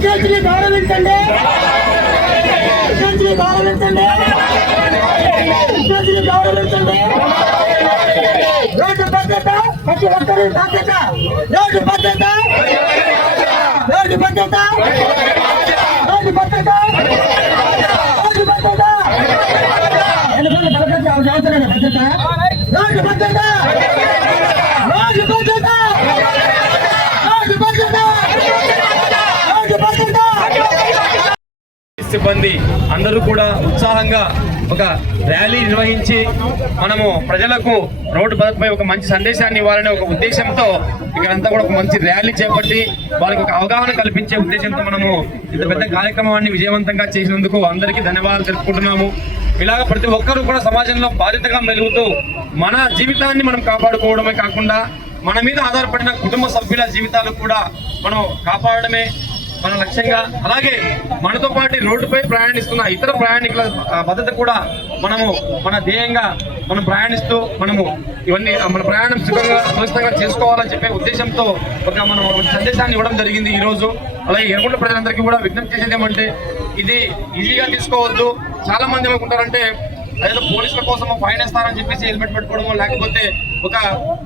విద్యార్థిని గౌరవించండి, విద్యార్థిని గౌరవించండి, విద్యార్థిని గౌరవించండి. రోడ్డు భద్రత ప్రతి ఒక్కరి బాధ్యత. రోడ్డు భద్రత, రోడ్డు భద్రత, రోడ్డు భద్రత, రోడ్డు భద్రత. అవసరం భద్రత, రోడ్డు భద్రత, రోడ్డు భద్రత, రోడ్డు భద్రత, రోడ్డు భద్రత. సిబ్బంది అందరూ కూడా ఉత్సాహంగా ఒక ర్యాలీ నిర్వహించి మనము ప్రజలకు రోడ్డు భద్రతపై ఒక మంచి సందేశాన్ని ఇవ్వాలనే ఒక ఉద్దేశంతో ఇక్కడంతా కూడా ఒక మంచి ర్యాలీ చేపట్టి వాళ్ళకి ఒక అవగాహన కల్పించే ఉద్దేశంతో మనము ఇంత పెద్ద కార్యక్రమాన్ని విజయవంతంగా చేసినందుకు అందరికీ ధన్యవాదాలు తెలుపుకుంటున్నాము. ఇలాగ ప్రతి ఒక్కరూ కూడా సమాజంలో బాధ్యతగా మెలుగుతూ మన జీవితాన్ని మనం కాపాడుకోవడమే కాకుండా మన మీద ఆధారపడిన కుటుంబ సభ్యుల జీవితాలు కూడా మనం కాపాడడమే మన లక్ష్యంగా, అలాగే మనతో పాటు రోడ్డుపై ప్రయాణిస్తున్న ఇతర ప్రయాణికుల భద్రత కూడా మనము మన ధ్యేయంగా మనం ప్రయాణిస్తూ మనము ఇవన్నీ మన ప్రయాణం సురక్షితంగా చేసుకోవాలని చెప్పే ఉద్దేశంతో మనం సందేశాన్ని ఇవ్వడం జరిగింది ఈరోజు. అలాగే ఎర్రగొండ ప్రజలందరికీ కూడా విజ్ఞప్తి చేసేది ఏమంటే ఇది ఈజీగా తీసుకోవద్దు. చాలా మంది ఏమనుకుంటారంటే ఏదో పోలీసుల కోసమో ఫైన్ వేస్తారని చెప్పేసి హెల్మెట్ పెట్టుకోవడమో, లేకపోతే ఒక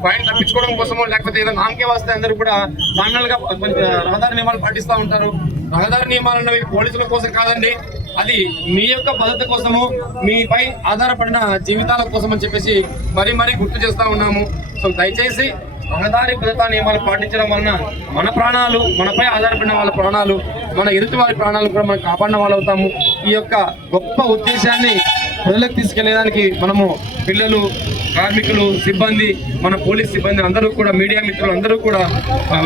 ఫైన్ తప్పించుకోవడం కోసమో, లేకపోతే ఏదో నామకే వస్తే అందరూ కూడా నామినల్ గా రహదారి నియమాలు పాటిస్తూ ఉంటారు. రహదారి నియమాలు అన్నవి పోలీసుల కోసం కాదండి, అది మీ యొక్క భద్రత కోసము, మీపై ఆధారపడిన జీవితాల కోసం అని చెప్పేసి మరీ గుర్తు చేస్తూ ఉన్నాము. సో దయచేసి రహదారి భద్రతా నియమాలు పాటించడం వలన మన ప్రాణాలు, మనపై ఆధారపడిన వాళ్ళ ప్రాణాలు, మన ఎదుటి వారి ప్రాణాలు కూడా మనం కాపాడిన వాళ్ళు అవుతాము. ఈ యొక్క గొప్ప ఉద్దేశాన్ని ప్రజలకు తీసుకెళ్లేదానికి మనము పిల్లలు, కార్మికులు, సిబ్బంది, మన పోలీస్ సిబ్బంది అందరూ కూడా, మీడియా మిత్రులు అందరూ కూడా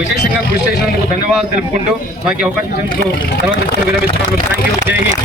విశేషంగా కృషి చేసినందుకు ధన్యవాదాలు తెలుపుకుంటూ నాకు అవకాశం ఇచ్చినందుకు తర్వాత విరమిస్తున్నాను. Thank you. జై హింద్.